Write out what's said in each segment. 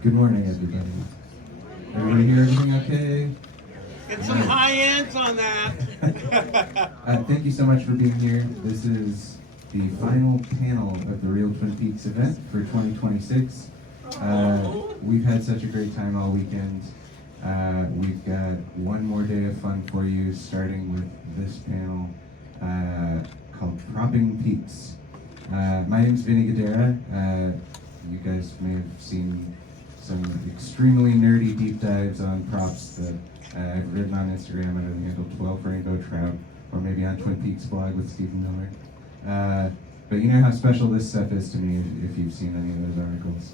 Good morning, everybody. Everybody hear everything okay? Get some high ends on that. Thank you so much for being here. This is the final panel of the Real Twin Peaks event for 2026. We've had such a great time all weekend. We've got one more day of fun for you, starting with this panel called Propping Peaks. My name is Vinnie Guidera. You guys may have seen some extremely nerdy deep dives on props that I've written on Instagram under the handle 12 Rainbow Trout, or maybe on Twin Peaks blog with Stephen Miller. But you know how special this stuff is to me if you've seen any of those articles.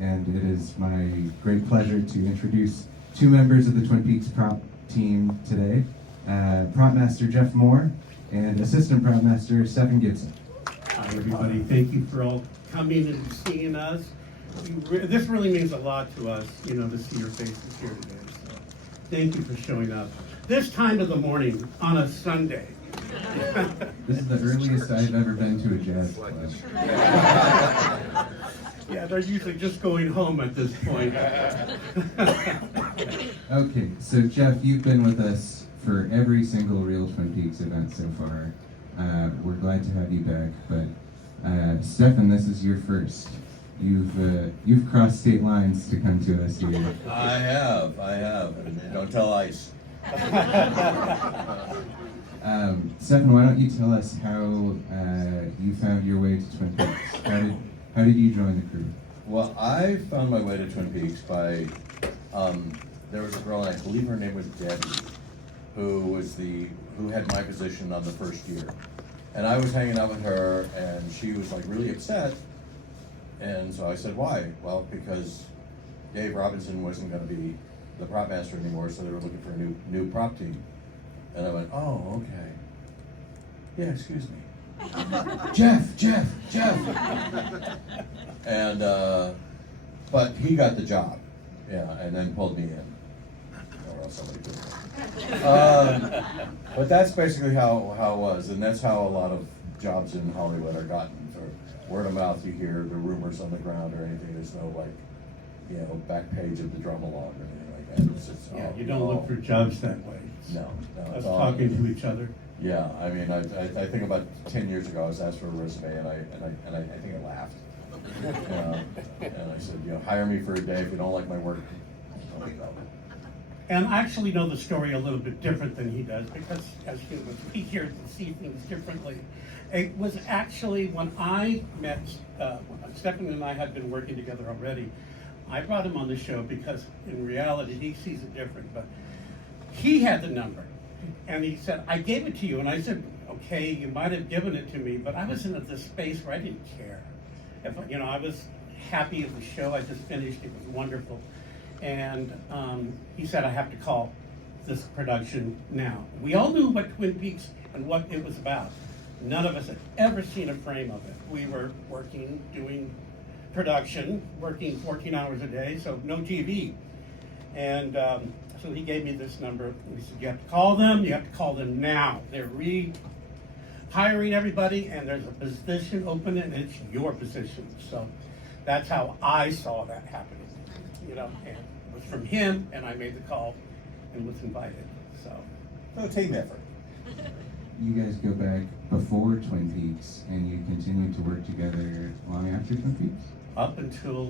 And it is my great pleasure to introduce two members of the Twin Peaks prop team today, prop master Jeff Moore and assistant prop master Stephen Gibson. Hi, everybody. Thank you for all coming and seeing us. This really means a lot to us, to see your faces here today. So thank you for showing up. This time of the morning on a Sunday. This is the earliest I've ever been to a jazz club. Yeah, they're usually just going home at this point. Okay, so Jeff, you've been with us for every single Real Twin Peaks event so far. We're glad to have you back, but Stephen, this is your first. You've crossed state lines to come to us here. I have. Don't tell ICE. Stephen, why don't you tell us how you found your way to Twin Peaks? How did you join the crew? Well, I found my way to Twin Peaks by, there was a girl, and I believe her name was Debbie, who had my position on the first year. And I was hanging out with her, and she was like really upset. And so I said, why? Well, because Dave Robinson wasn't going to be the prop master anymore, so they were looking for a new prop team. And I went, oh, okay. Yeah, excuse me. Jeff. And, but he got the job, yeah, and then pulled me in. Or else somebody did. But that's basically how it was, and that's how a lot of jobs in Hollywood are gotten. Word of mouth, you hear the rumors on the ground or anything. There's no back page of the drum along or anything like that. It's just, You don't look for jobs that way. No. Us talking to each other. Yeah, I mean, I think about 10 years ago I was asked for a resume and I think I laughed. And I said, hire me for a day. If you don't like my work, I'll leave out. And I actually know the story a little bit different than he does, because as humans, we hear and see things differently. It was actually when I met, Stephen and I had been working together already. I brought him on the show because in reality, he sees it different, but he had the number. And he said, I gave it to you. And I said, okay, you might have given it to me, but I was in this space where I didn't care. If I was happy with the show I just finished. It was wonderful. And he said, I have to call this production now. We all knew what Twin Peaks and what it was about. None of us had ever seen a frame of it. We were working, doing production, working 14 hours a day, so no TV. And so he gave me this number. And he said, you have to call them. You have to call them now. They're hiring everybody, and there's a position open, and it's your position. So that's how I saw that happening. And it was from him, and I made the call and was invited. So Team effort. You guys go back before Twin Peaks, and you continued to work together long after Twin Peaks? Up until,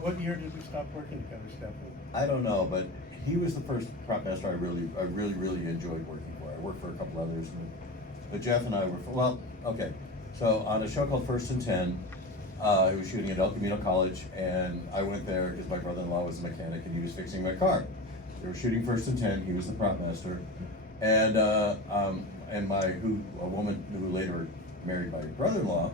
what year did we stop working together, Stephanie? I don't know, but he was the first prop master I really enjoyed working for. I worked for a couple others, but Jeff and I were, so on a show called First and 10, he was shooting at El Camino College, and I went there because my brother-in-law was a mechanic and he was fixing my car. They were shooting First and 10, he was the prop master, and a woman who later married my brother-in-law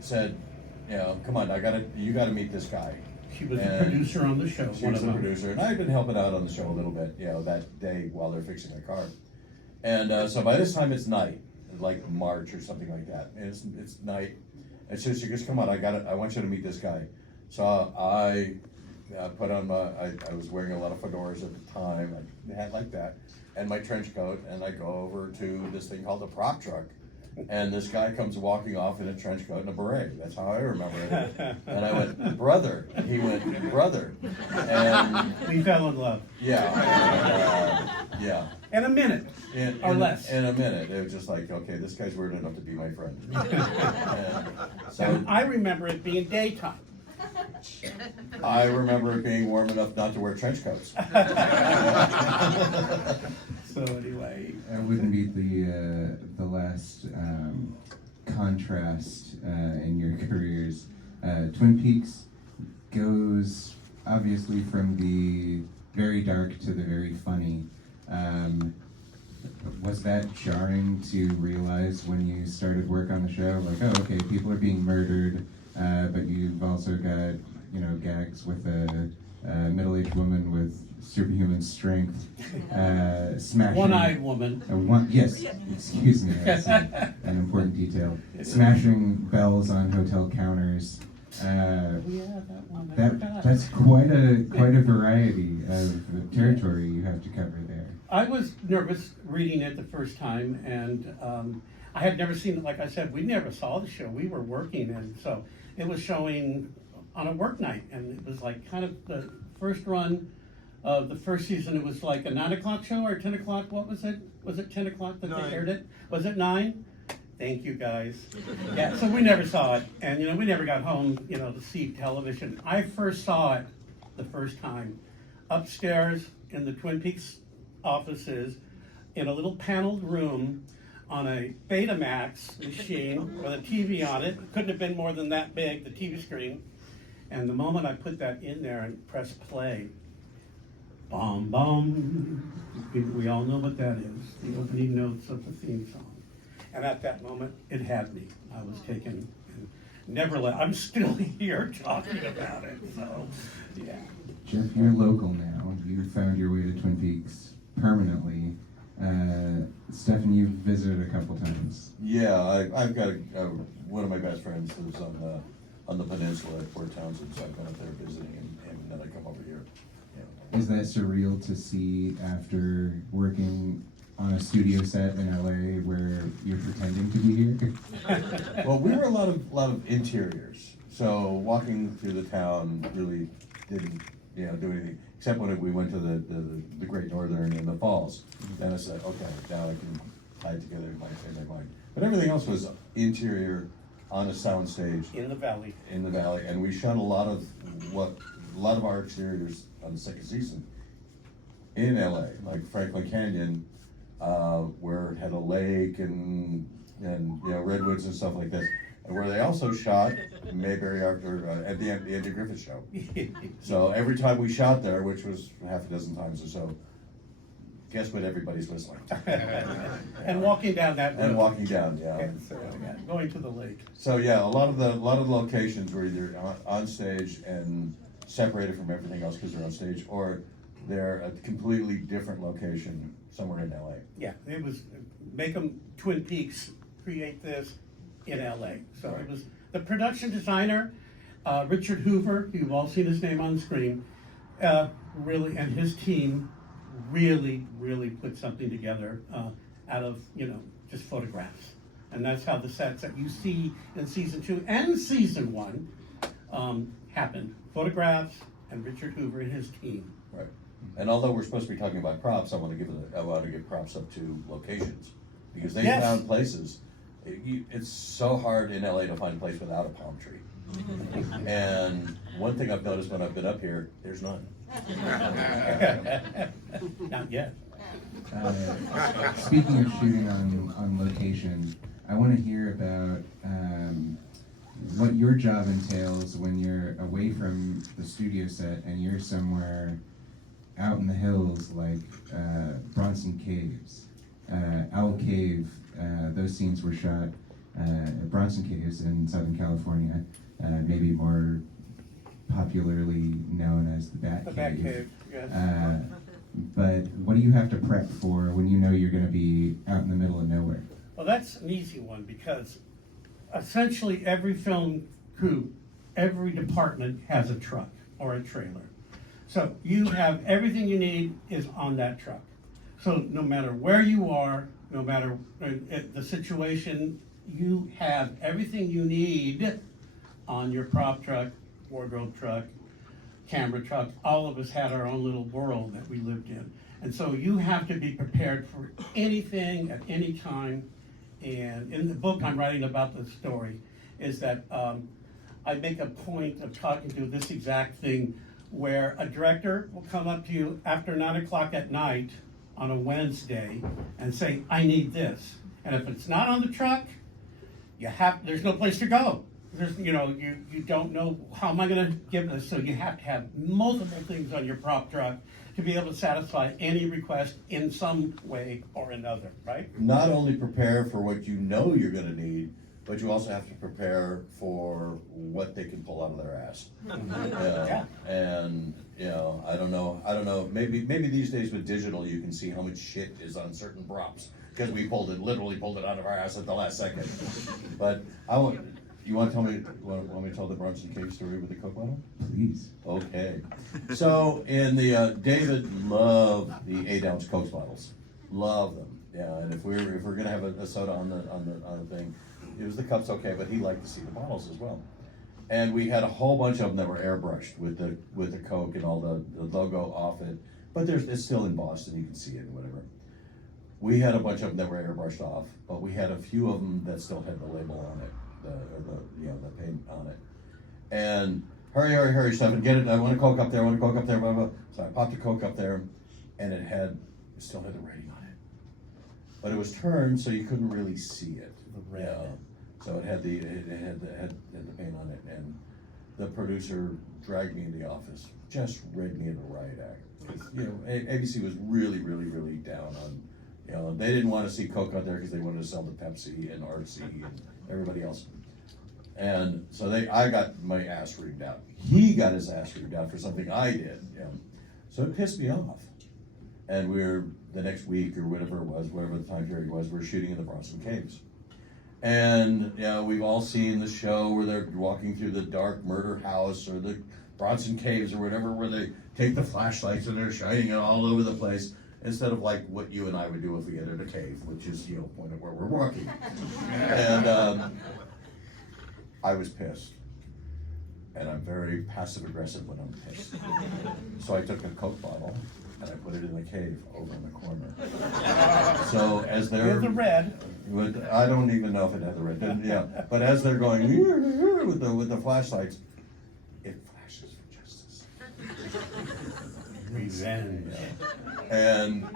said, come on, you gotta meet this guy. She was the producer on the show. She was the producer, and I'd been helping out on the show a little bit, that day while they're fixing my car. And so by this time it's night, like March or something like that, and it's night. And so she goes, come on, I want you to meet this guy. So I put on I was wearing a lot of fedoras at the time, I had like that, and my trench coat, and I go over to this thing called the prop truck. And this guy comes walking off in a trench coat and a beret. That's how I remember it. And I went, brother. And he went, brother. And We fell in love. yeah. In a minute, or less. In a minute. It was just like, okay, this guy's weird enough to be my friend. And so And I remember it being daytime. I remember it being warm enough not to wear trench coats. So anyway. It wouldn't be the last contrast in your careers. Twin Peaks goes obviously from the very dark to the very funny. Was that jarring to realize when you started work on the show? Like, oh, okay, people are being murdered, but you've also got, you know, gags with a middle-aged woman with superhuman strength, smashing. One-eyed woman. Yes, excuse me, that's an important detail. Smashing bells on hotel counters. Yeah, that one. I forgot. That's quite a variety of territory you have to cover there. I was nervous reading it the first time, and I had never seen it. Like I said, we never saw the show. We were working, and so it was showing on a work night, and it was like kind of the first run of the first season. It was like a 9 o'clock show or 10 o'clock. What was it? Was it 10 o'clock that they aired it? Was it 9? Thank you, guys. Yeah, so we never saw it, and we never got home, to see television. I first saw it the first time upstairs in the Twin Peaks offices in a little paneled room on a Betamax machine with a TV on it. It couldn't have been more than that big, the TV screen. And the moment I put that in there and pressed play, bom bom, we all know what that is, the opening notes of the theme song. And at that moment, it had me. I was taken and never let. I'm still here talking about it. So, yeah. Jeff, you're local now. You found your way to Twin Peaks permanently. Stephen, you've visited a couple times. Yeah, I've got one of my best friends lives on the peninsula at Port Townsend, so I've been up there visiting, and then I come over here. Yeah. Is that surreal to see after working on a studio set in LA where you're pretending to be here? Well, we were a lot of interiors, so walking through the town really didn't do anything, except when we went to the Great Northern in the Falls. Then I said, okay, now I can tie it together in my mind. But everything else was interior on a soundstage In the valley. in the valley, and we shot a lot of our exteriors on the second season in LA, like Franklin Canyon, where it had a lake and redwoods and stuff like this, and where they also shot Mayberry at the Andy Griffith Show. So every time we shot there, which was half a dozen times or so, guess what? Everybody's whistling. And walking down that road. And walking down, yeah. And so, going to the lake. So yeah, a lot of the locations were either on stage and separated from everything else because they're on stage, or they're a completely different location somewhere in LA. Yeah, it was make them Twin Peaks, create this in LA. So Right. it was the production designer, Richard Hoover. You've all seen his name on the screen. Really, and his team really put something together out of just photographs, and that's how the sets that you see in season 2 and season 1 happened. Photographs and Richard Hoover and his team. Right. And although we're supposed to be talking about props, I want to give props up to locations, because they Yes. found places. It's so hard in LA to find a place without a palm tree. And one thing I've noticed when I've been up here, there's none. Not yet. Speaking of shooting on location, I want to hear about what your job entails when you're away from the studio set and you're somewhere out in the hills like Bronson Caves, Owl Cave. Those scenes were shot at Bronson Caves in Southern California, maybe more popularly known as the Bat The Cave. Batcave, yes. But what do you have to prep for when you know you're going to be out in the middle of nowhere? Well, that's an easy one, because essentially every film crew, every department has a truck or a trailer. So you have everything you need is on that truck. So no matter where you are, no matter the situation, you have everything you need on your prop truck, wardrobe truck, camera truck. All of us had our own little world that we lived in. And so you have to be prepared for anything at any time. And in the book I'm writing about the story is that I make a point of talking to this exact thing, where a director will come up to you after 9 o'clock at night on a Wednesday and say, I need this. And if it's not on the truck, there's no place to go. You don't know, how am I gonna give this? So you have to have multiple things on your prop truck to be able to satisfy any request in some way or another, right? Not only prepare for what you know you're gonna need, but you also have to prepare for what they can pull out of their ass. Yeah. And, I don't know, maybe these days with digital, you can see how much shit is on certain props, because we literally pulled it out of our ass at the last second. But you want to want me to tell the Bronson Cave story with the Coke bottle? Please. Okay. So in the David loved the 8-ounce Coke bottles, love them. Yeah, and if we're gonna have a soda on the thing, it was the cups, okay, but he liked to see the bottles as well. And we had a whole bunch of them that were airbrushed with the Coke and all the logo off it, but it's still in Boston, you can see it and whatever. We had a bunch of them that were airbrushed off, but we had a few of them that still had the label on it. The paint on it. And hurry, Stephen, get it. I want a Coke up there, blah, blah. So I popped the Coke up there, and it still had the writing on it. But it was turned so you couldn't really see it. So it had the paint on it, and the producer dragged me in the office, just read me in the riot act. ABC was really, really, really down on, they didn't want to see Coke out there because they wanted to sell to Pepsi and RC and everybody else. And so I got my ass reamed out. He got his ass reamed out for something I did. So it pissed me off. And the next week or whatever it was, whatever the time period was, we're shooting in the Bronson Caves. And we've all seen the show where they're walking through the dark murder house or the Bronson Caves or whatever, where they take the flashlights and they're shining it all over the place, instead of like what you and I would do if we entered a cave, which is, point of where we're walking. And I was pissed. And I'm very passive aggressive when I'm pissed. So I took a Coke bottle and I put it in the cave over in the corner. So as they're With the red. I don't even know if it had the red. But as they're going with the flashlights, it flashes for justice. Revenge. And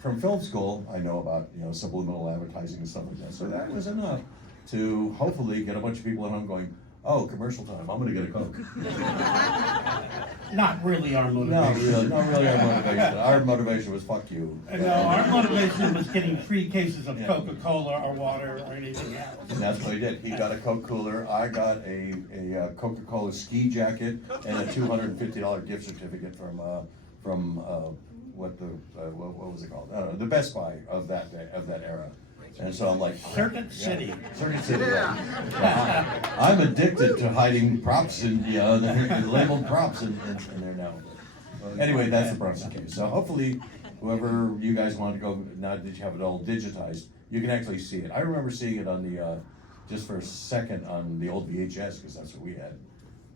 from film school, I know about subliminal advertising and stuff like that. So that was enough to hopefully get a bunch of people at home going, oh, commercial time, I'm gonna get a Coke. Not really our motivation. Not really our motivation. Our motivation was fuck you. No, our motivation was getting 3 cases of Coca-Cola or water or anything else. And that's what he did. He got a Coke cooler. I got a Coca-Cola ski jacket and a $250 gift certificate from what was it called? The Best Buy of that era. And so I'm like, Circuit City. Circuit City. Yeah. I'm addicted to hiding props and the labeled props in there now. Anyway, that's the Bronson case. So hopefully, whoever you guys want to go, now that you have it all digitized, you can actually see it. I remember seeing it on the just for a second on the old VHS because that's what we had.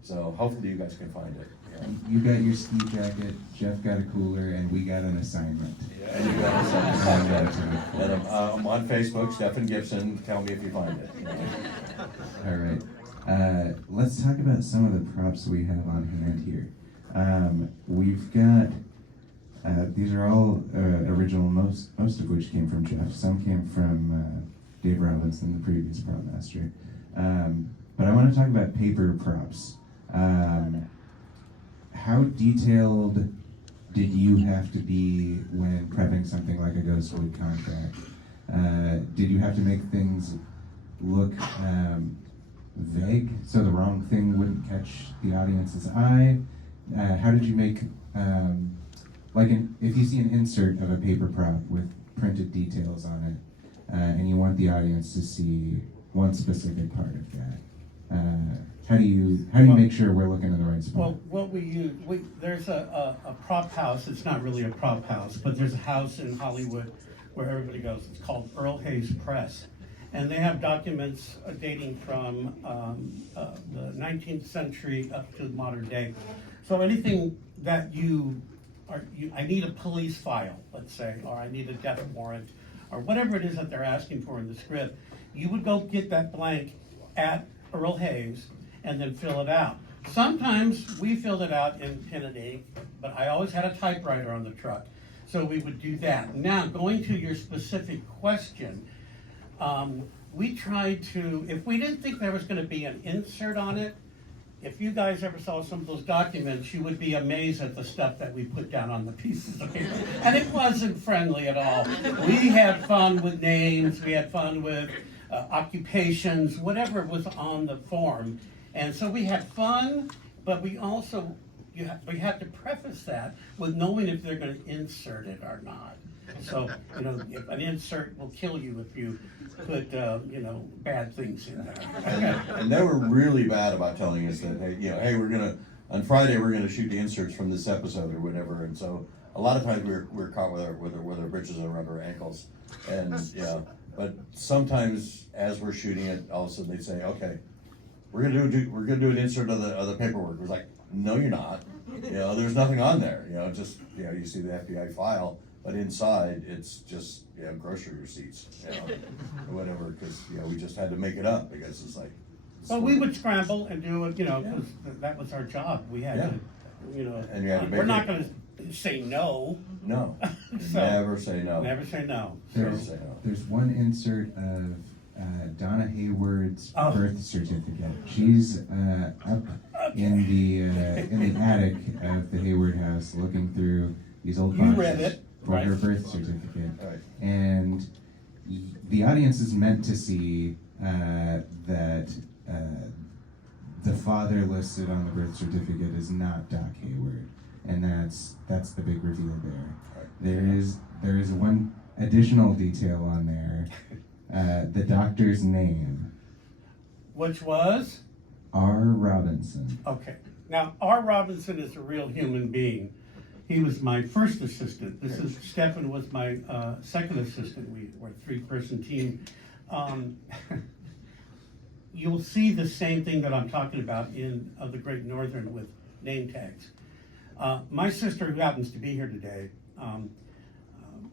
So hopefully you guys can find it. Yeah. You got your ski jacket, Jeff got a cooler, and we got an assignment. And you got something. And I'm on Facebook, Stephen Gibson. Tell me if you find it. All right. Let's talk about some of the props we have on hand here. We've got, these are all original, most of which came from Jeff. Some came from Dave Robinson, the previous prop master. But I want to talk about paper props. How detailed did you have to be when prepping something like a Ghostwood contract? Did you have to make things look vague so the wrong thing wouldn't catch the audience's eye? How did you make, if you see an insert of a paper prop with printed details on it, and you want the audience to see one specific part of that, how do you make sure we're looking at the right spot? Well, what we use, there's a prop house. It's not really a prop house, but there's a house in Hollywood where everybody goes. It's called Earl Hayes Press. and they have documents dating from the 19th century up to modern day. So anything that I need a police file, let's say, or I need a death warrant, or whatever it is that they're asking for in the script, you would go get that blank at Earl Hayes and then fill it out. Sometimes we filled it out in pen and ink, but I always had a typewriter on the truck, so we would do that. Now, going to your specific question, we tried to, if we didn't think there was going to be an insert on it, if you guys ever saw some of those documents, you would be amazed at the stuff that we put down on the pieces of paper. And it wasn't friendly at all. We had fun with names, we had fun with occupations, whatever was on the form. And so we had fun, but we also, we had to preface that with knowing if they're going to insert it or not. So, if an insert will kill you if you put, bad things in there. And they were really bad about telling us that, hey, on Friday, we're gonna shoot the inserts from this episode or whatever, and so a lot of times we're caught with our britches around our ankles, and, but sometimes as we're shooting it, all of a sudden they'd say, okay, we're gonna do an insert of the paperwork. We're like, no, you're not. There's nothing on there. Just you see the FBI file, but inside it's just grocery receipts, or whatever. Because we just had to make it up because it's like. Well, we would scramble and do it, because that was our job. We had to, And you had to make we're not going to say no. No, So, never say no. Never say no. Never say no. There's one insert of Donna Hayward's Oh. birth certificate. She's up in the attic of the Hayward house, looking through these old You boxes read it, for right? her birth certificate, Right. and the audience is meant to see that the father listed on the birth certificate is not Doc Hayward, and that's the big reveal there. Right. There is one additional detail on there. The doctor's name, Which was? R. Robinson. Okay. Now, R. Robinson is a real human being. He was my first assistant. Stephen was my second assistant. We were a 3-person team. You'll see the same thing that I'm talking about in the Great Northern with name tags. My sister, who happens to be here today,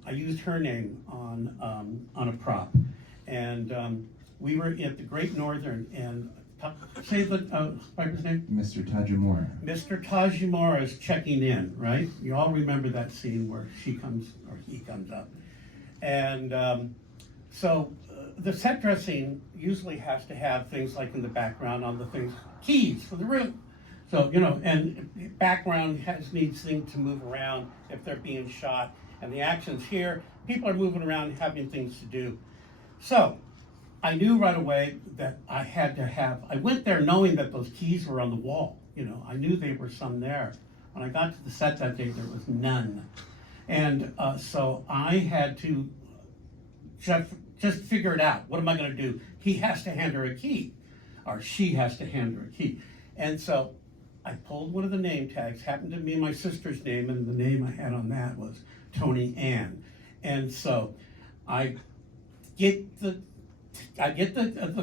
I used her name on a prop, and we were at the Great Northern, and say the Piper's name. Mr. Tajimura. Mr. Tajimura is checking in, right? You all remember that scene where she comes or he comes up, and so the set dressing usually has to have things like in the background on the things, keys for the room. So, and background needs things to move around if they're being shot. And the action's here, people are moving around, having things to do. So, I knew right away that I went there knowing that those keys were on the wall. I knew there were some there. When I got to the set that day, there was none. And so I had to just figure it out. What am I gonna do? He has to hand her a key, or she has to hand her a key. And so I pulled one of the name tags, happened to be my sister's name, and the name I had on that was Tony Ann. And so I get the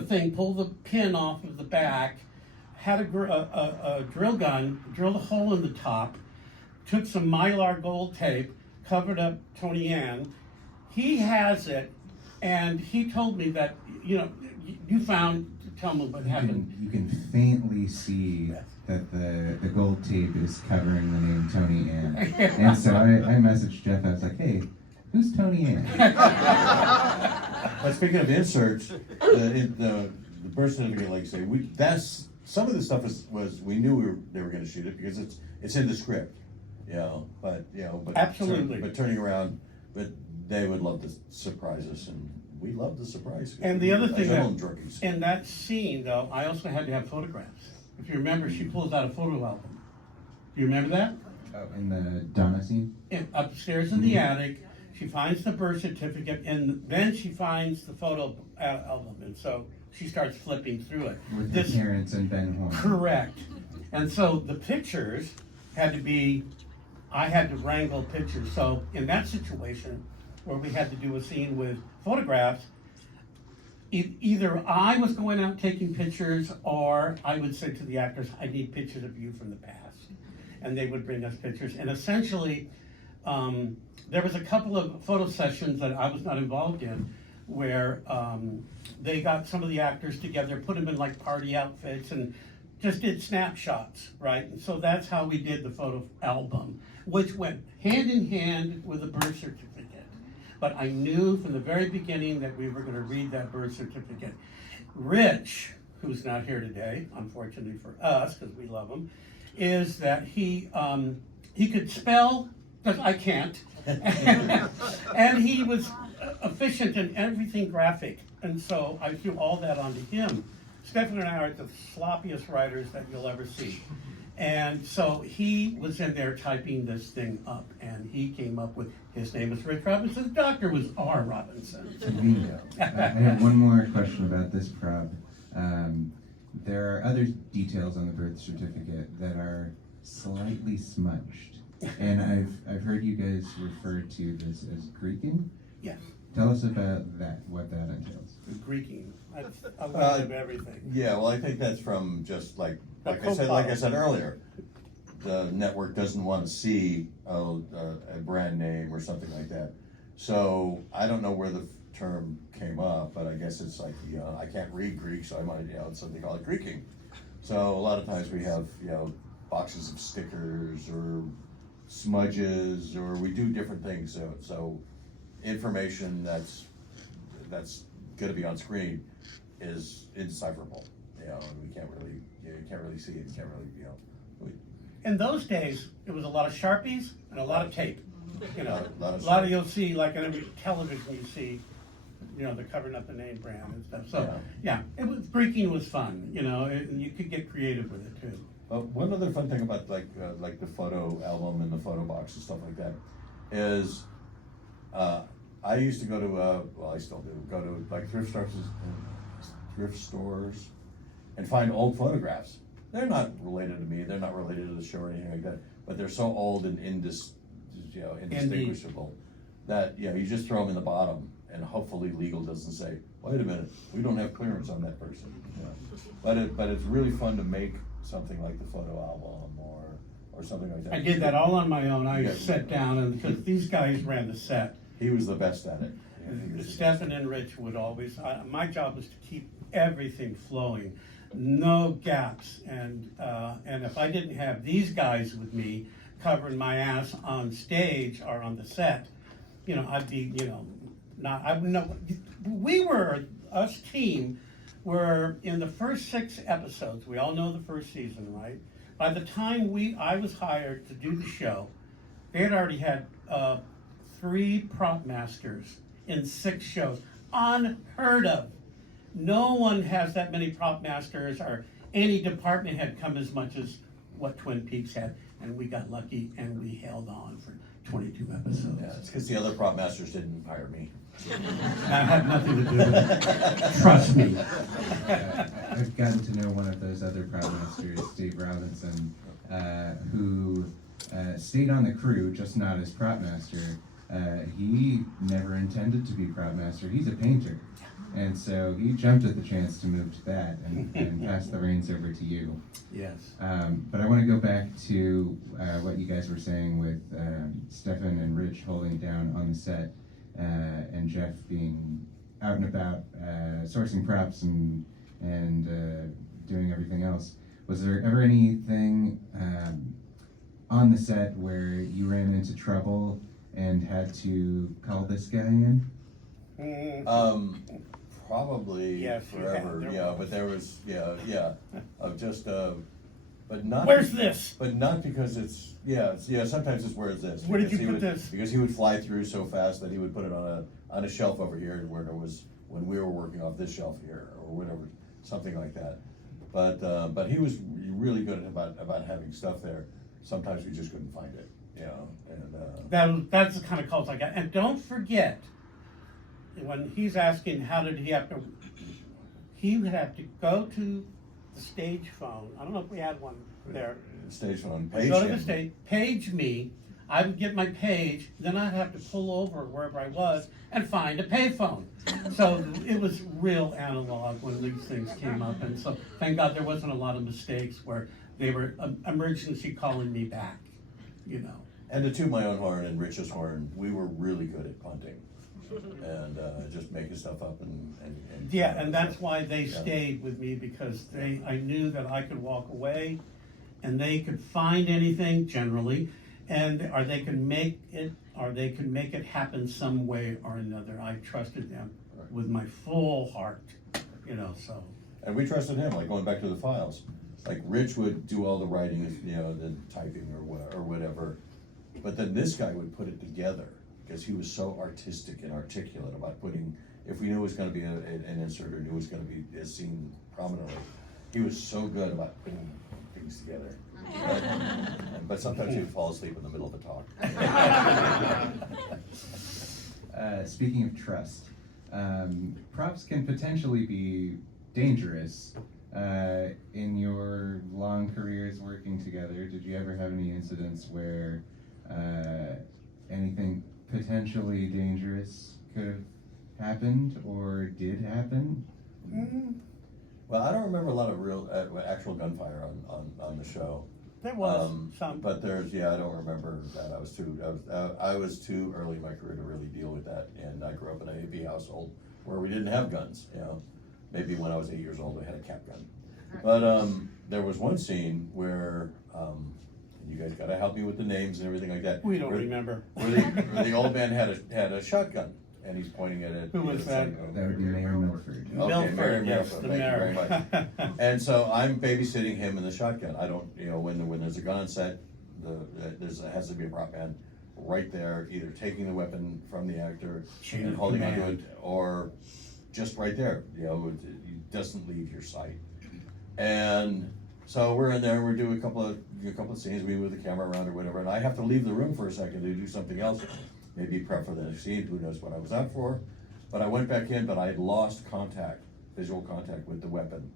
thing, pull the pin off of the back, had a drill gun, drilled a hole in the top, took some Mylar gold tape, covered up Tony Ann. He has it, and he told me that, you found, tell me what happened. You can faintly see that the gold tape is covering the name Tony Ann. And so I messaged Jeff, I was like, hey, who's Tony Ann? But speaking of inserts, the birth certificate, like you say, some of the stuff was we knew they were going to shoot it because it's in the script, but Absolutely. But turning around, but they would love to surprise us, and we love the surprise. And the other thing drunkies. in that scene, though, I also had to have photographs. If you remember, she pulls out a photo album. Do you remember that? Oh, in the Donna scene? Upstairs in the attic, she finds the birth certificate, and then she finds the photo album, and so she starts flipping through it. With the parents and Ben Horn. Correct. And so the pictures had to be, I had to wrangle pictures. So in that situation, where we had to do a scene with photographs, either I was going out taking pictures, or I would say to the actors, I need pictures of you from the past. And they would bring us pictures. And essentially, there was a couple of photo sessions that I was not involved in where they got some of the actors together, put them in like party outfits, and just did snapshots, right? And so that's how we did the photo album, which went hand in hand with the birth certificate. But I knew from the very beginning that we were going to read that birth certificate. Rich, who's not here today, unfortunately for us, because we love him, is that he could spell, because I can't, and he was efficient in everything graphic, and so I threw all that onto him. Stephen and I are the sloppiest writers that you'll ever see. And so he was in there typing this thing up, and he came up with, his name is Rich Robinson, the doctor was R. Robinson. I have one more question about this prop. There are other details on the birth certificate that are slightly smudged. And I've heard you guys refer to this as Greeking. Yes, Tell us about that, what that entails. Greeking. That's a lot of everything. Yeah, well, I think that's from just like The I said earlier, the network doesn't want to see a brand name or something like that. So I don't know where the term came up, but I guess it's like, I can't read Greek, so I might, it's something called Greeking. So a lot of times we have, boxes of stickers or smudges, or we do different things. So information that's going to be on screen is indecipherable. And we can't really, you can't really see it. You can't really, In those days, it was a lot of Sharpies and a lot of tape. lot of A lot of you'll see, like on every television you see, they're covering up the name brand and stuff. So, yeah, Greeking was fun, and you could get creative with it too. One other fun thing about like the photo album and the photo box and stuff like that is, I used to go to, well, I still do, go to like thrift stores and find old photographs. They're not related to me, they're not related to the show or anything like that, but they're so old and indistinguishable that, you just throw them in the bottom, and hopefully legal doesn't say, wait a minute, we don't have clearance on that person. But it's really fun to make something like the photo album or something like that. I did that all on my own. I Yeah. sat down, and because these guys ran the set. He was the best at it. Stephen and Rich would always, my job was to keep everything flowing, no gaps. And if I didn't have these guys with me covering my ass on stage or on the set, I'd be, I would know. Us team were in the first 6 episodes. We all know the first season, right? By the time I was hired to do the show, they had already had 3 prop masters in 6 shows. Unheard of. No one has that many prop masters, or any department had come as much as what Twin Peaks had, and we got lucky and we held on for 22 episodes. Yeah, it's because the other prop masters didn't hire me. That had nothing to do with it. Trust me. I've gotten to know one of those other prop masters, Dave Robinson, who stayed on the crew, just not as prop master. He never intended to be prop master. He's a painter. And so he jumped at the chance to move to that and pass the reins over to you. Yes. But I want to go back to what you guys were saying with Stephen and Rich holding it down on the set, and Jeff being out and about sourcing props and doing everything else. Was there ever anything on the set where you ran into trouble and had to call this guy in? Probably Yes, forever, but there was, of just, but not. Where's this? But not because it's, sometimes it's where's this. Where did because you he put would- this? Because he would fly through so fast that he would put it on a shelf over here where there was, when we were working off this shelf here, or whatever, something like that. But he was really good about having stuff there. Sometimes we just couldn't find it, and, That's the kind of calls I got. And don't forget, when he's asking how did he would have to go to the stage phone. I don't know if we had one there. stage phone, Go to the stage, page me. I would get my page, then I'd have to pull over wherever I was and find a payphone. So it was real analog when these things came up, and so thank God there wasn't a lot of mistakes where they were emergency calling me back, you know. And to toot my own horn and Rich's horn, we were really good at punting. And just making stuff up and Yeah, and that's why they stayed with me, because I knew that I could walk away and they could find anything generally, or they can make it happen some way or another. I trusted them with my full heart, you know, so. And we trusted him, like going back to the files. Like Rich would do all the writing, you know, the typing or whatever. But then this guy would put it together, because he was so artistic and articulate about putting, if we knew it was gonna be an insert or knew it was gonna be a scene prominently, he was so good about putting things together. But sometimes he would fall asleep in the middle of a talk. Speaking of trust, props can potentially be dangerous. In your long careers working together, did you ever have any incidents where anything potentially dangerous could have happened or did happen? Well, I don't remember a lot of real actual gunfire on the show. There was some. But I don't remember that. I was too early in my career to really deal with that, and I grew up in a hippie household where we didn't have guns. You know, maybe when I was 8 years old, I had a cap gun. But there was one scene where you guys got to help me with the names and everything like that. We don't remember. Where the old man had a shotgun, and he's pointing at it. Who was that? That would be Mayor Milford. Okay, Mayor yes, Milford, the thank you very mayor. much. And so I'm babysitting him in the shotgun. I don't, you know, when there's a gun on set, there has to be a prop man right there, either taking the weapon from the actor Chain and of holding onto command. it, or just right there. You know, it doesn't leave your sight. And so we're in there. We're doing a couple of scenes. We move the camera around or whatever, and I have to leave the room for a second to do something else. Maybe prep for the next scene. Who knows what I was out for? But I went back in, but I had lost visual contact with the weapon.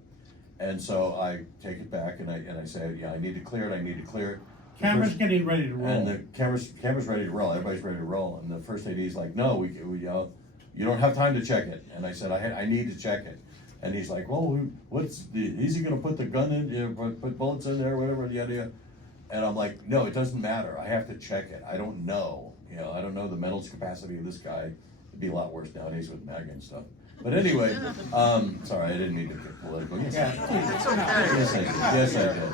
And so I take it back and I say, yeah, I need to clear it. I need to clear it. Camera's getting ready to roll. And the camera's ready to roll. Everybody's ready to roll. And the first AD's like, no, we you don't have time to check it. And I said, I need to check it. And he's like, well, is he gonna put the gun in, you know, put bullets in there, whatever, the idea? And I'm like, no, it doesn't matter. I have to check it. I don't know. You know, I don't know the mental capacity of this guy. It'd be a lot worse nowadays with MAGA and stuff. But anyway, sorry, I didn't mean to get political. Yes, I did.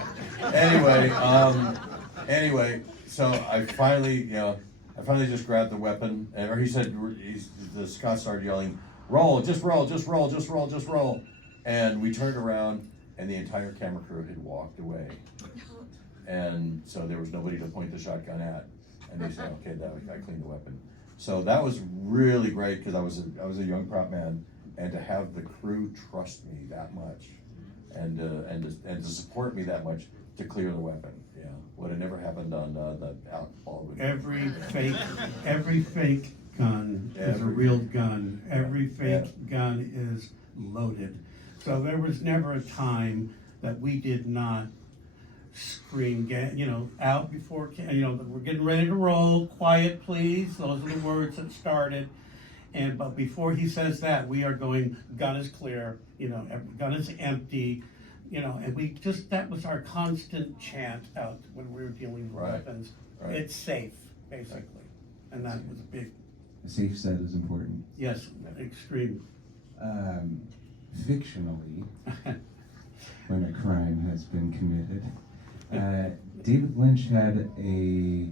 Anyway, so I finally just grabbed the weapon, or he said, Scott started yelling, roll, just roll, just roll, just roll, just roll. And we turned around and the entire camera crew had walked away. And so there was nobody to point the shotgun at. And they said, okay, I cleaned the weapon. So that was really great, because I was a young prop man, and to have the crew trust me that much, and to support me that much to clear the weapon. Yeah, would have never happened on the alcohol. Every fake gun is a real gun. Every fake gun is loaded. So there was never a time that we did not scream, out before, we're getting ready to roll, quiet please, those are the words that started. But before he says that, we are going, gun is clear, gun is empty, and that was our constant chant out when we were dealing with weapons. Right. It's safe, basically. And that was a big, A safe set is important. yes, extreme. Fictionally, when a crime has been committed, David Lynch had a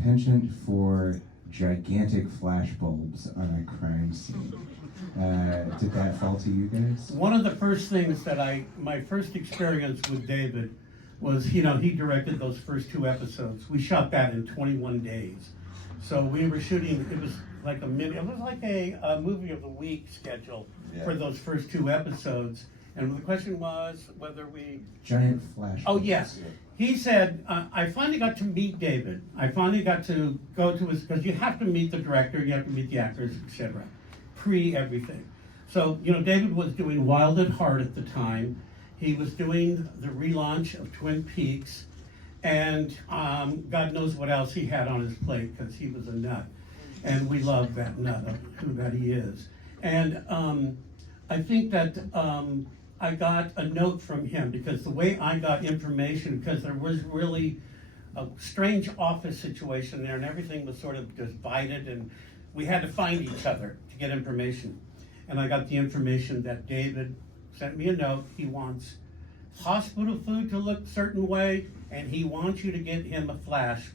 penchant for gigantic flashbulbs on a crime scene. Did that fall to you guys? One of the first things my first experience with David was, he directed those first 2 episodes. We shot that in 21 days. So we were shooting, it was like a movie of the week schedule for those first 2 episodes. And the question was whether we... Giant flash. Oh, yes. He said, I finally got to meet David. I finally got to go to his, because you have to meet the director, you have to meet the actors, etc. Pre-everything. So, David was doing Wild at Heart at the time. He was doing the relaunch of Twin Peaks. and God knows what else he had on his plate because he was a nut, and we love that nut of who that he is. And I think that I got a note from him because the way I got information, because there was really a strange office situation there, and everything was sort of divided, and we had to find each other to get information. And I got the information that David sent me a note. He wants hospital food to look a certain way, and he wants you to get him a flash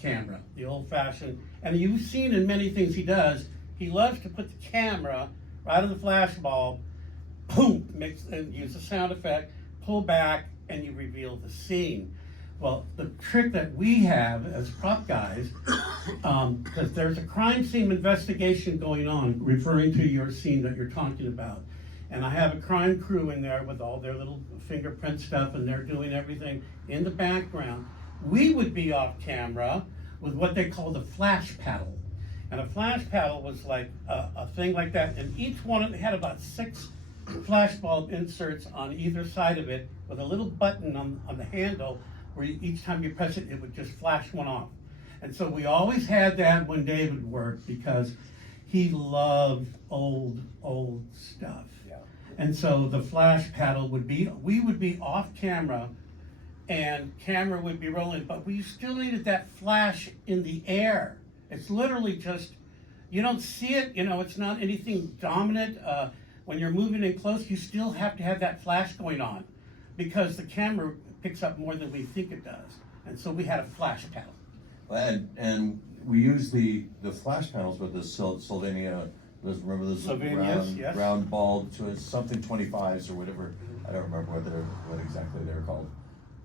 camera, the old-fashioned. And you've seen in many things he does, he loves to put the camera right on the flash bulb, boom, mix and use the sound effect, pull back, and you reveal the scene. Well, the trick that we have as prop guys, because there's a crime scene investigation going on, referring to your scene that you're talking about. And I have a crime crew in there with all their little fingerprint stuff, and they're doing everything in the background. We would be off camera with what they call the flash paddle. And a flash paddle was like a thing like that, and each one of them had about 6 flash bulb inserts on either side of it with a little button on the handle where each time you press it, it would just flash one off. And so we always had that when David worked because he loved old stuff. Yeah. And so the flash paddle would be, we would be off camera and camera would be rolling, but we still needed that flash in the air. It's literally just, you don't see it, it's not anything dominant. When you're moving in close, you still have to have that flash going on because the camera picks up more than we think it does. And so we had a flash paddle. And we use the flash panels with the Sylvania, remember those Sylvanias, yes. round bulb, so it's something 25s or whatever. I don't remember what exactly they're called.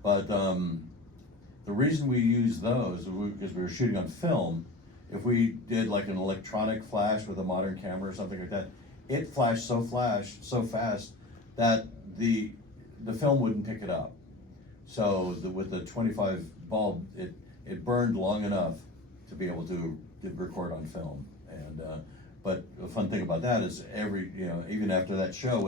But the reason we use those is because we were shooting on film. If we did like an electronic flash with a modern camera or something like that, it flashed so fast that the film wouldn't pick it up. So with the 25 bulb, it burned long enough to be able to record on film. And but the fun thing about that is even after that show,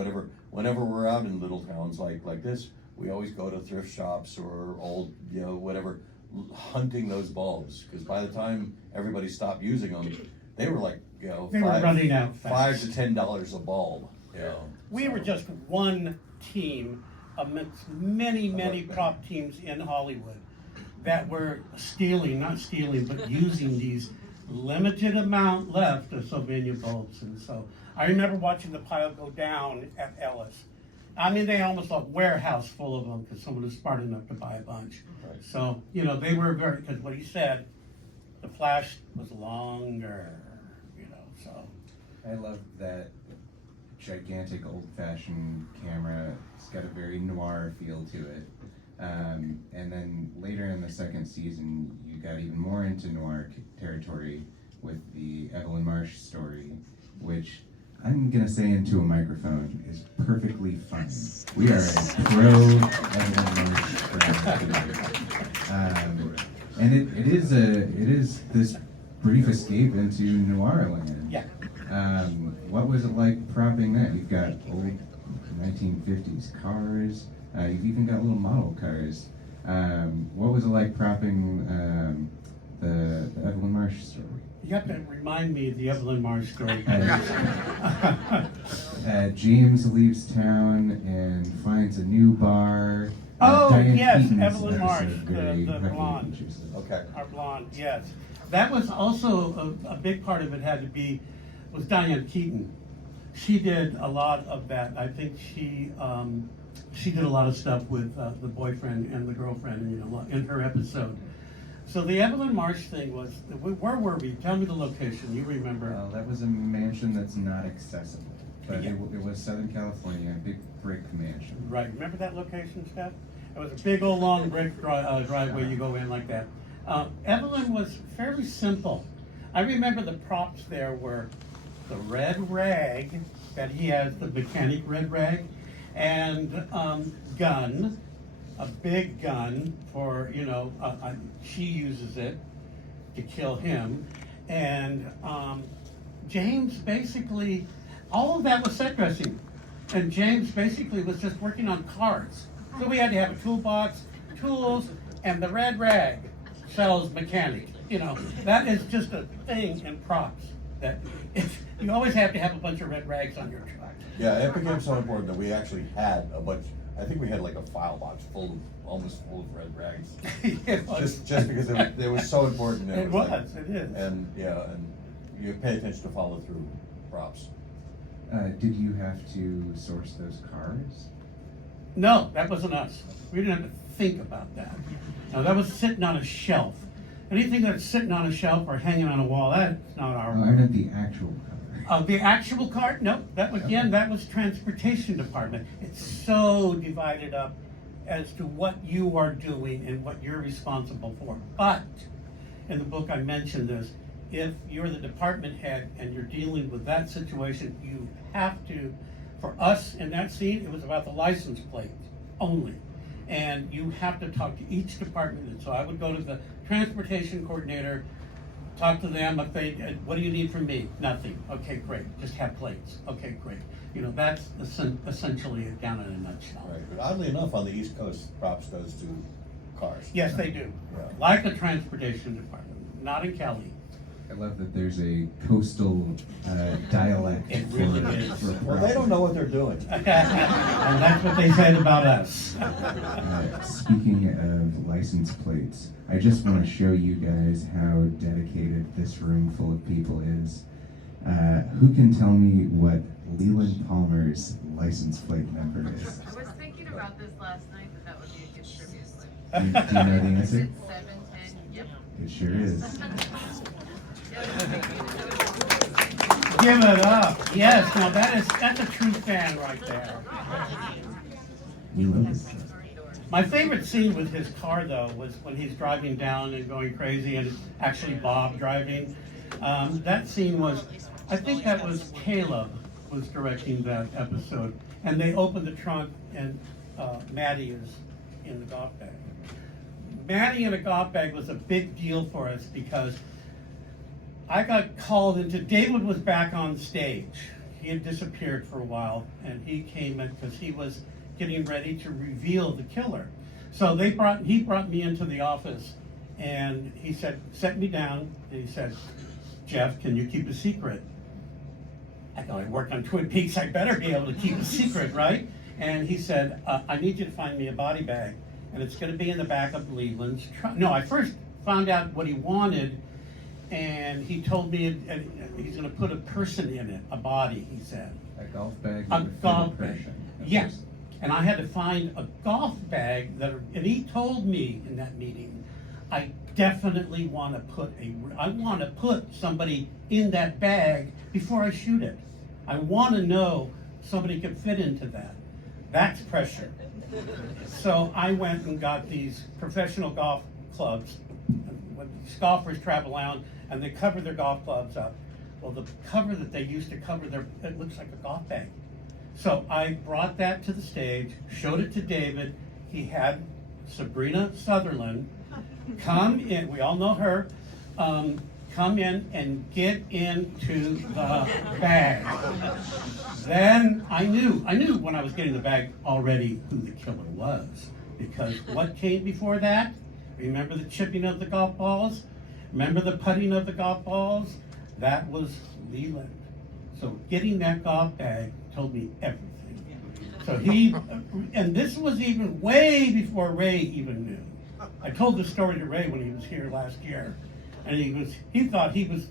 whenever we're out in little towns like this, we always go to thrift shops or old whatever, hunting those bulbs, because by the time everybody stopped using them, they were like they were running out fast. $5 to $10 a bulb. We were just one team amidst many prop teams in Hollywood that were not stealing, but using these limited amount left of Sylvania bulbs. And so I remember watching the pile go down at Ellis. I mean, they almost a warehouse full of them because someone was smart enough to buy a bunch. Right. So, they were because what he said, the flash was longer, so. I love that gigantic old-fashioned camera. It's got a very noir feel to it. And then later in the second season, you got even more into noir territory with the Evelyn Marsh story, which I'm gonna say into a microphone is perfectly fine. We are a pro Evelyn Marsh crowd. And it is this brief escape into noir land. Yeah. What was it like propping that? You've got old 1950s cars. You've even got little model cars. What was it like propping the Evelyn Marsh story? You have to remind me of the Evelyn Marsh story. James leaves town and finds a new bar. Oh, Diane yes, Keaton's Evelyn Marsh, very the heavily blonde. features it. Okay. Our blonde, yes. That was also a big part of it was Diane Keaton. She did a lot of that. I think she did a lot of stuff with the boyfriend and the girlfriend in her episode. So the Evelyn Marsh thing was, where were we? Tell me the location, you remember. Well, that was a mansion that's not accessible, but Yeah. it was Southern California, a big brick mansion. Right, remember that location, Steph? It was a big old long brick driveway you go in like that. Evelyn was fairly simple. I remember the props there were the red rag that he has, the mechanic red rag, and gun, a big gun for, she uses it to kill him. And James basically, all of that was set dressing. And James basically was just working on cars. So we had to have a toolbox, tools, and the red rag sells mechanic. You know, that is just a thing in props that if you always have to have a bunch of red rags on your truck. Yeah, it became so important that we actually had a bunch. I think we had like a file box almost full of red rags. It was. Just because it was so important. It like- was, it is. And yeah, and you pay attention to follow through props. Did you have to source those cars? No, that wasn't us. We didn't have to think about that. No, that was sitting on a shelf. Anything that's sitting on a shelf or hanging on a wall, that's not our Oh, I work. meant the actual car. The actual cart, no, that was, again, that was transportation department. It's so divided up as to what you are doing and what you're responsible for. But, in the book I mentioned this, if you're the department head and you're dealing with that situation, you have to, for us in that scene, it was about the license plate only. And you have to talk to each department. And so I would go to the transportation coordinator, talk to them if they, what do you need from me? Nothing. Okay, great. Just have plates. Okay, great. You know, that's essentially it down in a nutshell. Right. But oddly enough, on the East Coast, props does do cars. Yes, they do. Yeah. Like the transportation department, not in Cali. I love that there's a coastal dialect. It really is. for Well, they don't know what they're doing. And that's what they said about us. Speaking of license plates, I just want to show you guys how dedicated this room full of people is. Who can tell me what Leland Palmer's license plate number is? I was thinking about this last night, that would be a good trivia question. Do you know the Is answer? it 710? Yep. It sure is. Give it up. Yes, now that's a true fan right there. We love it. My favorite scene with his car, though, was when he's driving down and going crazy, and it's actually Bob driving. That scene was, I think that was Caleb was directing that episode, and they opened the trunk, and Maddie is in the golf bag. Maddie in a golf bag was a big deal for us because I got called into, David was back on stage. He had disappeared for a while, and he came in because he was getting ready to reveal the killer. So he brought me into the office, and he said, set me down, and he said, Jeff, can you keep a secret? I thought, I work on Twin Peaks, I better be able to keep a secret, right? And he said, I need you to find me a body bag, and it's gonna be in the back of Leland's truck. No, I first found out what he wanted, and he told me he's gonna put a person in it, a body, he said. A golf bag. A with golf a bag, person. yes. And I had to find a golf bag and he told me in that meeting, I definitely wanna put somebody in that bag before I shoot it. I wanna know somebody could fit into that. That's pressure. So I went and got these professional golf clubs. When golfers travel around and they cover their golf clubs up. Well, the cover that they used to cover it looks like a golf bag. So I brought that to the stage, showed it to David. He had Sabrina Sutherland come in, we all know her, come in and get into the bag. Then I knew when I was getting the bag already who the killer was. Because what came before that? Remember the chipping of the golf balls? Remember the putting of the golf balls? That was Leland. So getting that golf bag told me everything. So and this was even way before Ray even knew. I told this story to Ray when he was here last year. And he thought he was,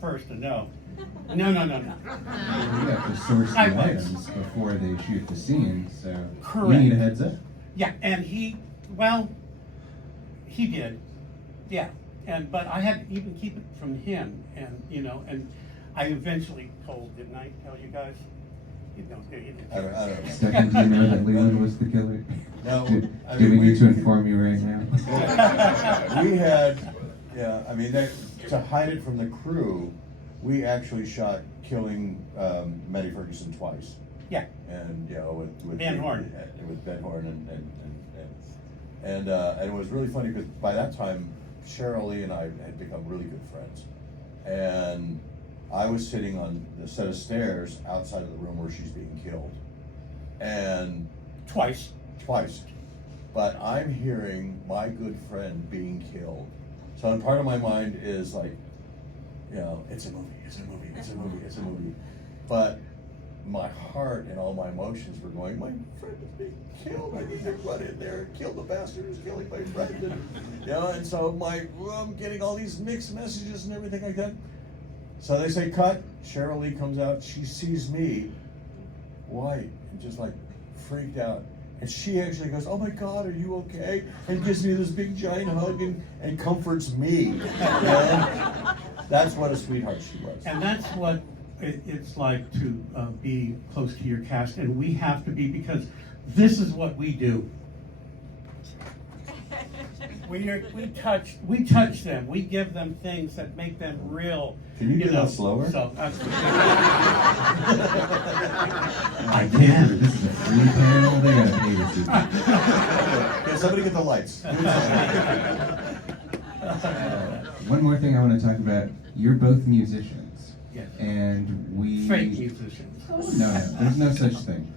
first to know. No. You have to source the I was. items before they shoot the scene, so Correct. we need a heads up. Yeah, and he did. Yeah. But I had to even keep it from him, and I eventually told, didn't I tell you guys? You didn't. I don't know. Stephen, do you know that Leland was the killer? No, Do we need to inform you right now? We had, to hide it from the crew, we actually shot killing Maddie Ferguson twice. Yeah. And, with Van Horn. With Ben Horn and it was really funny because by that time, Cheryl Lee and I had become really good friends. And I was sitting on the set of stairs outside of the room where she's being killed. And Twice. but I'm hearing my good friend being killed. So and part of my mind is like, you know, it's a movie, it's a movie, it's a movie, it's a movie. But my heart and all my emotions were going, my friend is being killed. I need to run in there and kill the bastard who's killing my friend. And, you know, and so I'm getting all these mixed messages and everything like that. So they say cut. Cheryl Lee comes out. She sees me, white, and just like freaked out. And she actually goes, oh my God, are you okay? And gives me this big giant hug and comforts me. You know? That's what a sweetheart she was. And that's what it's like to be close to your cast, and we have to be, because this is what we do. We touch them. We give them things that make them real. Can you do that slower? So, I can. This is a free panel. They gotta pay to see that. Yeah, somebody get the lights. One more thing I want to talk about. You're both musicians. Yes. And we... Fake musicians. No, there's no such thing.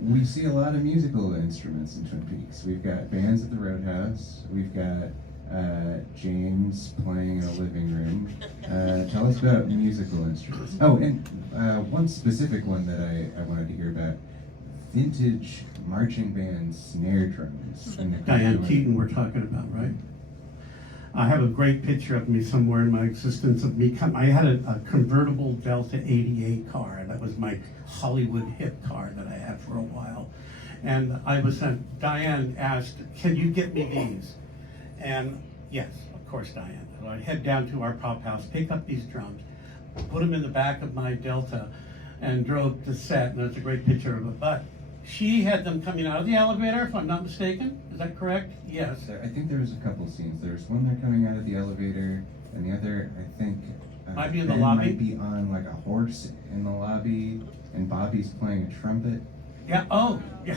We see a lot of musical instruments in Twin Peaks. We've got bands at the Roadhouse. We've got James playing in a living room. Tell us about musical instruments. Oh, and one specific one that I wanted to hear about. Vintage marching band snare drums. in the Diane curriculum. Keaton we're talking about, right? I have a great picture of me somewhere in my existence of me. I had a convertible Delta 88 car. That was my Hollywood hip car that I had for a while. And I was sent, Diane asked, can you get me these? And yes, of course, Diane. So I'd head down to our prop house, pick up these drums, put them in the back of my Delta, and drove to set. And there's a great picture of it. But she had them coming out of the elevator, if I'm not mistaken. Is that correct? Yes. I think there was a couple scenes. There's one they're coming out of the elevator, and the other, I think, Might be in the Ben lobby? might be on like a horse in the lobby, and Bobby's playing a trumpet. Yeah, oh, yeah.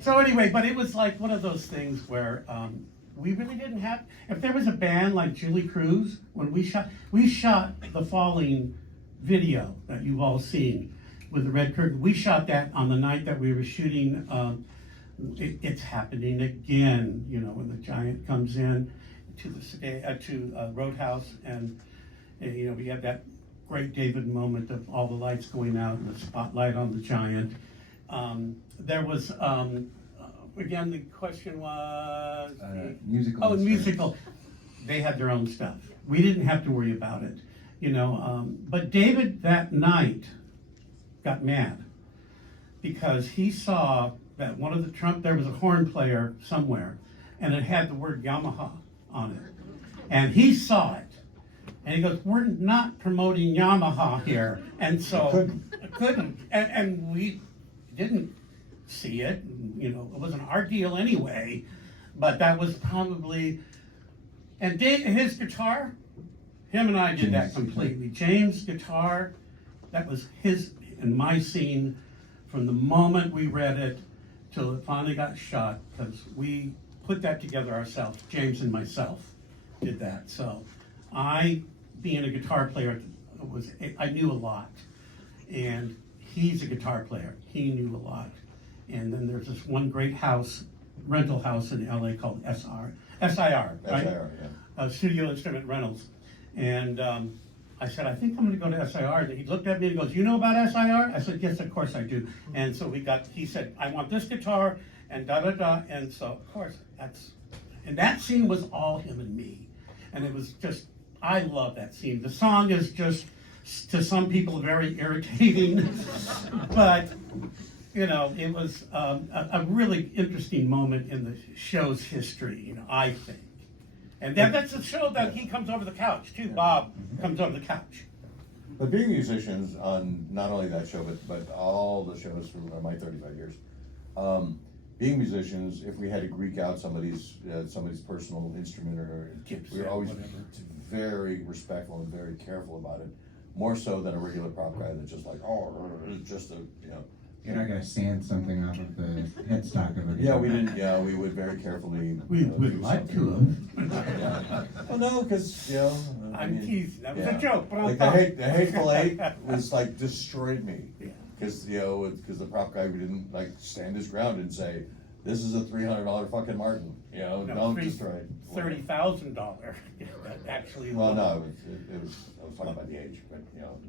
So anyway, but it was like one of those things where we really didn't have, if there was a band like Julie Cruz, when we shot The Falling video that you've all seen with the red curtain. We shot that on the night that we were shooting It's Happening Again, you know, when the giant comes in to Roadhouse, and you know, we had that great David moment of all the lights going out and the spotlight on the giant. There was, again, the question was... Musical. Oh, instruments. musical. They had their own stuff. We didn't have to worry about it, you know. But David that night got mad because he saw that one of the there was a horn player somewhere, and it had the word Yamaha on it. And he saw it. And he goes, we're not promoting Yamaha here. And so, couldn't. And we didn't see it. You know, it wasn't our deal anyway. But that was probably, and his guitar, him and I did that James' completely. James' guitar, that was his and my scene from the moment we read it till it finally got shot, because we put that together ourselves. James and myself did that. So I, being a guitar player, I knew a lot. And he's a guitar player. He knew a lot. And then there's this one great rental house in LA called SIR, right? SIR, yeah. Studio Instrument Rentals. And I said, I think I'm gonna go to SIR. And he looked at me and goes, you know about SIR? I said, yes, of course I do. And so he said, I want this guitar and da-da-da. And so, of course, and that scene was all him and me. And it was just, I love that scene. The song is just, to some people, very irritating. But, you know, it was a really interesting moment in the show's history, you know, I think. And that's the show that he comes over the couch, too. Bob comes over the couch. But being musicians on not only that show, but all the shows for my 35 years, being musicians, if we had to Greek out somebody's personal instrument or Gibson, we were always whatever. very respectful and very careful about it, more so than a regular prop guy that's just like, oh, it's just a, you know. You're not gonna sand something off of the headstock of it. Yeah, we didn't. Yeah, we would very carefully. We would do like something. to have. Yeah. Well, no, because you know. I'm teasing. That was a yeah. joke, but I'm like the Hateful Eight was like destroyed me. Yeah. Because the prop guy didn't like stand his ground and say, this is a $300 fucking Martin, No, don't destroy it. $30,000, that actually. Well, no, it was, I was talking about the age, but,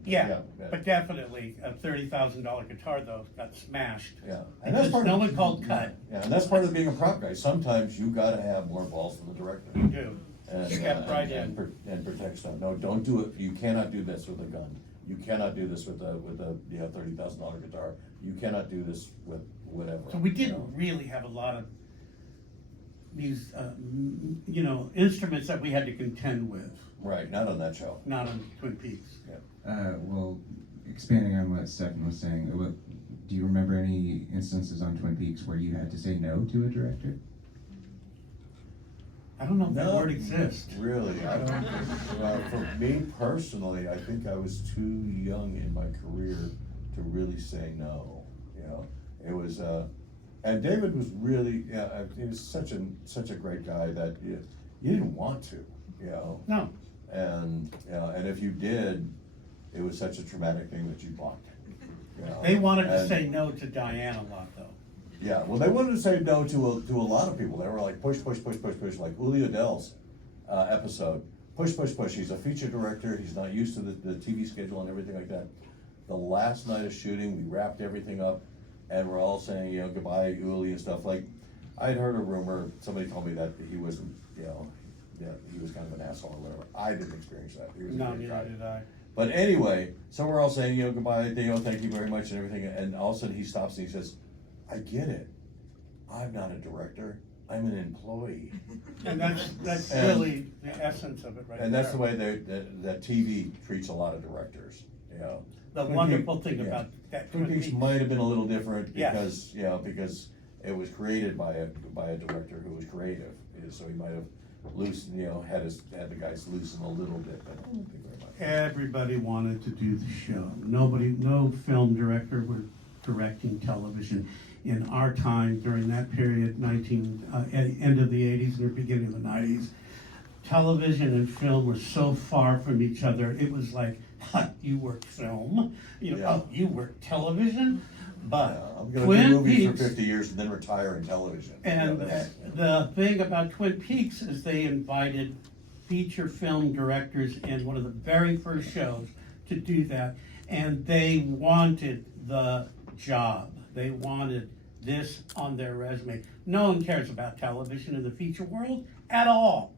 Yeah, but definitely a $30,000 guitar though got smashed. Yeah. Because no one called cut. Yeah, and that's part of being a prop guy. Sometimes you gotta have more balls than the director. You do. And, Step right in. and protect stuff. No, don't do it. You cannot do this with a gun. You cannot do this with a $30,000 guitar. You cannot do this with whatever. So we didn't really have a lot of these, instruments that we had to contend with, Right, not on that show. not on Twin Peaks. Yeah. Well, expanding on what Stephen was saying, do you remember any instances on Twin Peaks where you had to say no to a director? I don't know if that No, word exists. Really, I don't think, well, for me personally, I think I was too young in my career to really say no, It was, and David was really, he was such a great guy that you didn't want to, No, And if you did, it was such a traumatic thing that you blocked it. they wanted to And- say no to Diane a lot though. Yeah, well, they wanted to say no to a lot of people. They were like push, like Uli Adele's episode. Push. He's a feature director. He's not used to the TV schedule and everything like that. The last night of shooting, we wrapped everything up, and we're all saying, goodbye, Uli and stuff. Like, I had heard a rumor. Somebody told me that he wasn't, he was kind of an asshole or whatever. I didn't experience that. He was a No, great neither guy. did I. But anyway, so we're all saying, goodbye, thank you very much and everything. And all of a sudden he stops and he says, I get it. I'm not a director. I'm an employee. And that's And- really the essence of it right there. And that's the way that TV treats a lot of directors, The Twin Wonderful Peaks- thing yeah. about that Twin Peaks might have been a little different Yes. because it was created by a director who was creative. So he might have had the guys loosen a little bit, but I don't think very much. Everybody wanted to do the show. No film director were directing television in our time during that period, end of the 80s and the beginning of the 90s. Television and film were so far from each other. It was like, you work film, Yeah. you work television, but I'm gonna Twin do movies Peaks. for 50 years and then retire in television. And That's- the thing about Twin Peaks is they invited feature film directors in one of the very first shows to do that. And they wanted the job. They wanted this on their resume. No one cares about television in the feature world at all,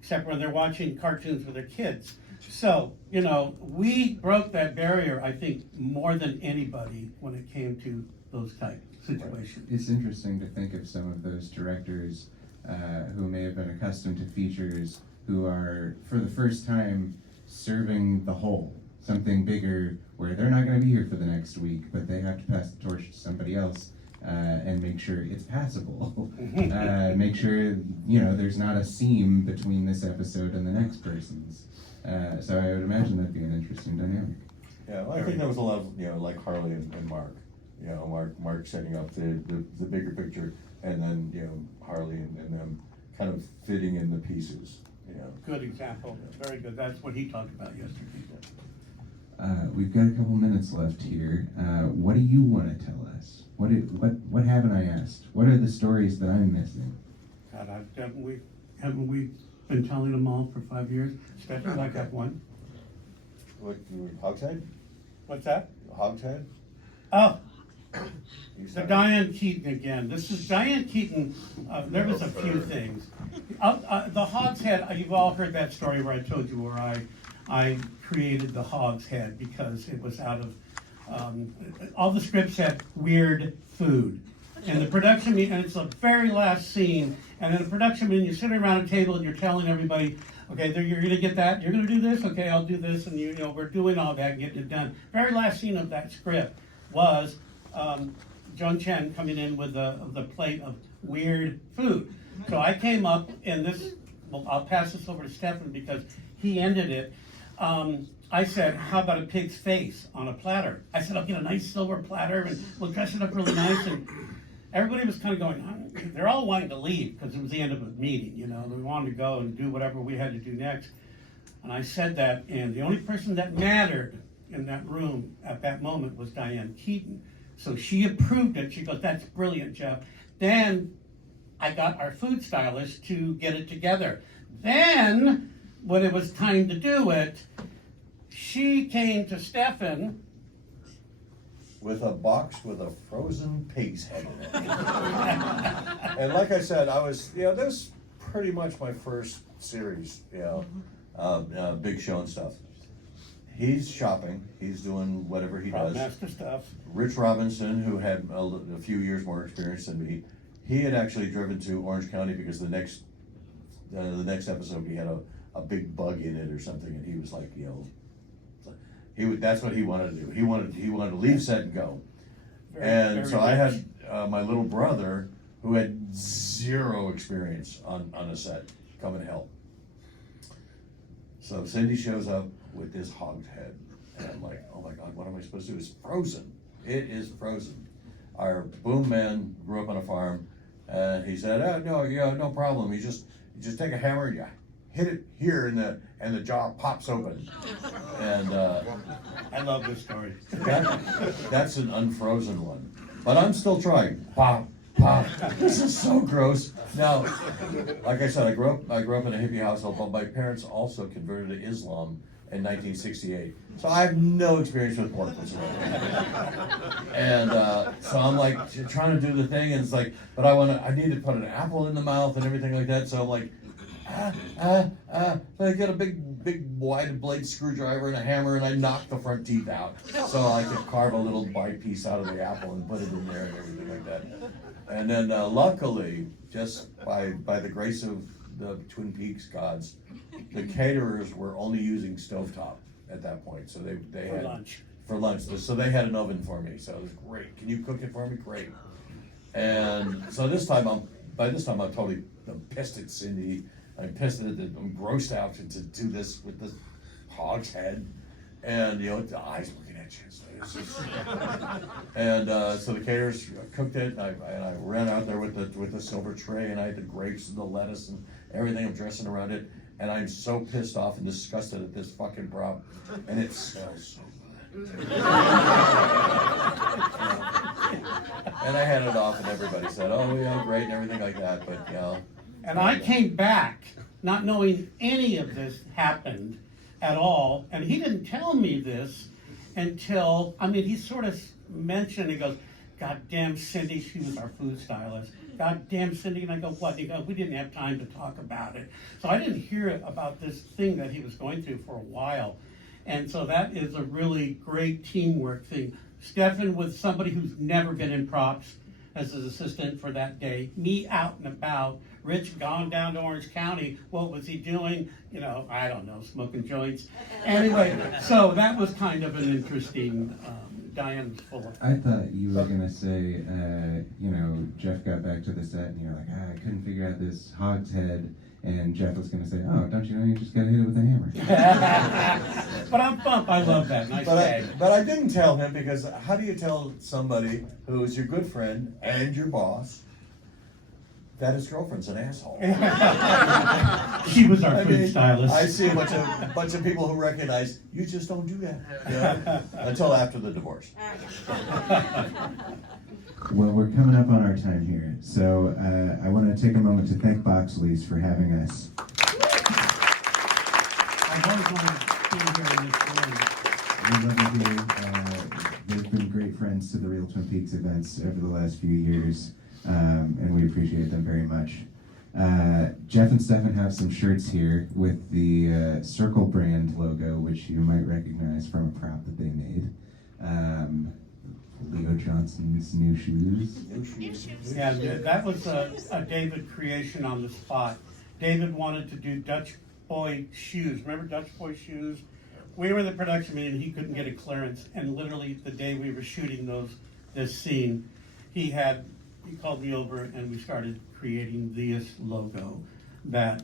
except when they're watching cartoons with their kids. So, we broke that barrier, I think, more than anybody when it came to those type situations. It's interesting to think of some of those directors who may have been accustomed to features who are, for the first time, serving the whole, something bigger, where they're not going to be here for the next week, but they have to pass the torch to somebody else and make sure it's passable. Make sure, there's not a seam between this episode and the next person's. So I would imagine that'd be an interesting dynamic. Yeah, well, I think there was a lot of, like Harley and Mark. Mark setting up the bigger picture, and then, Harley and them kind of fitting in the pieces, Good example, very good. That's what he talked about yesterday. We've got a couple minutes left here. What do you want to tell us? What haven't I asked? What are the stories that I'm missing? God, haven't we been telling them all for 5 years? Especially like that one. What, Hogshead? What's that? Hogshead? Oh, You the said- Diane Keaton again. This is Diane Keaton. There was a few things. The Hog's Head. You've all heard that story where I told you where I created the Hog's Head because it was out of all the scripts had weird food. And the production meeting, and it's the very last scene, and in the production meeting, you're sitting around a table and you're telling everybody, okay, you're gonna get that, you're gonna do this, okay, I'll do this, and we're doing all that, getting it done. Very last scene of that script was Joan Chen coming in with the plate of weird food. So I came up, and I'll pass this over to Stephen because he ended it. I said, how about a pig's face on a platter? I said, I'll get a nice silver platter and we'll dress it up really nice. And everybody was kind of going, they're all wanting to leave because it was the end of a meeting, They wanted to go and do whatever we had to do next. And I said that, and the only person that mattered in that room at that moment was Diane Keaton. So she approved it. She goes, that's brilliant, Jeff. Then I got our food stylist to get it together. Then, when it was time to do it, she came to Stephen. With a box with a frozen pig's head in it. And like I said, I was, this was pretty much my first series, big show and stuff. He's shopping, he's doing whatever he does. Master stuff. Rich Robinson, who had a few years more experience than me, he had actually driven to Orange County because the next episode he had a big bug in it or something, and he was like, that's what he wanted to do. He wanted to leave set and go. And so I had my little brother who had zero experience on a set come and help. So Cindy shows up with this hogged head, and I'm like, oh my God, what am I supposed to do? It's frozen. It is frozen. Our boom man grew up on a farm, and he said, no problem. You just take a hammer, you hit it here, and the jaw pops open. And I love this story. that's an unfrozen one. But I'm still trying. Pop, pop. This is so gross. Now, like I said, I grew up in a hippie household, but my parents also converted to Islam in 1968. So I have no experience with pork whatsoever. And so I'm like trying to do the thing, and it's like, but I need to put an apple in the mouth and everything like that. So I'm like, so I get a big wide blade screwdriver and a hammer, and I knock the front teeth out so I could carve a little bite piece out of the apple and put it in there and everything like that. And then luckily, just by the grace of the Twin Peaks gods, the caterers were only using stovetop at that point, so they had for lunch. So they had an oven for me, so it was great. Can you cook it for me? Great. And so by this time I'm pissed at Cindy. I'm pissed at it. I'm grossed out to do this with this hog's head, and the eyes looking at you. So it's just, and so the caterers cooked it, and I ran out there with the silver tray, and I had the grapes and the lettuce and everything. I'm dressing around it, and I'm so pissed off and disgusted at this fucking prop, and it smells so good. And I had it off, and everybody said, "Oh yeah, great," and everything like that. But And I came back not knowing any of this happened at all, and he didn't tell me this until, he sort of mentioned, he goes, God damn Cindy, she was our food stylist. God damn Cindy, and I go, what? He goes, we didn't have time to talk about it. So I didn't hear about this thing that he was going through for a while. And so that is a really great teamwork thing. Stephen with somebody who's never been in props as his assistant for that day, me out and about, Rich gone down to Orange County. What was he doing? I don't know, smoking joints. Anyway, so that was kind of an interesting, Diane's full of. I thought you were gonna say, Jeff got back to the set and you're like, I couldn't figure out this hog's head. And Jeff was gonna say, oh, don't you know you just gotta hit it with a hammer. But I'm bump. I love that. Nice day. But I didn't tell him, because how do you tell somebody who is your good friend and your boss that his girlfriend's an asshole? She was our food stylist. I see a bunch of people who recognize you just don't do that until after the divorce. Well, we're coming up on our time here, so I want to take a moment to thank Boxley's for having us. I've always wanted to be here in this room. We love you here. They've been great friends to the Real Twin Peaks events over the last few years, and we appreciate them very much. Jeff and Stephen have some shirts here with the Circle brand logo, which you might recognize from a prop that they made. Leo Johnson's new shoes. Yeah, that was a David creation on the spot. David wanted to do Dutch boy shoes. Remember Dutch boy shoes? We were in the production meeting, he couldn't get a clearance, and literally the day we were shooting this scene, he called me over and we started creating this logo that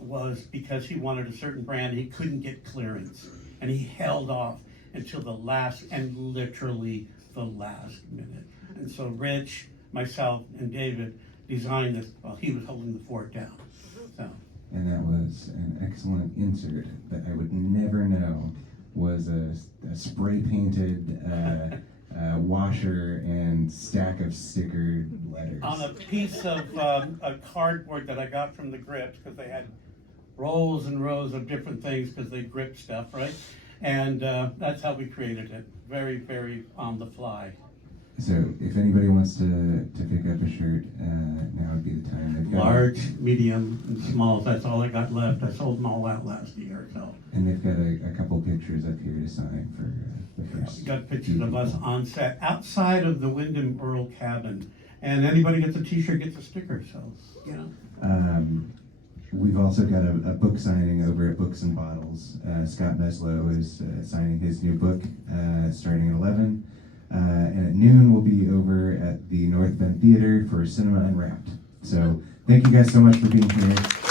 was because he wanted a certain brand, he couldn't get clearance, and he held off until the last, and literally the last minute. And so Rich, myself, and David designed this while he was holding the fort down. So. And that was an excellent insert that I would never know was a spray painted washer and stack of sticker letters. on a piece of a cardboard that I got from the grips, because they had rows and rows of different things because they gripped stuff, right? And that's how we created it. Very, very on the fly. So if anybody wants to pick up a shirt, now would be the time. They've got Large, medium, and smalls. That's all I got left. I sold them all out last year. So And they've got a couple pictures up here to sign for the first. we got pictures few of us people. on set outside of the Wyndham Earl cabin, and anybody gets a T-shirt gets a sticker. So you know. We've also got a book signing over at Books and Bottles. Scott Meslow is signing his new book starting at 11. And at noon, we'll be over at the North Bend Theater for Cinema Unwrapped. So thank you guys so much for being here.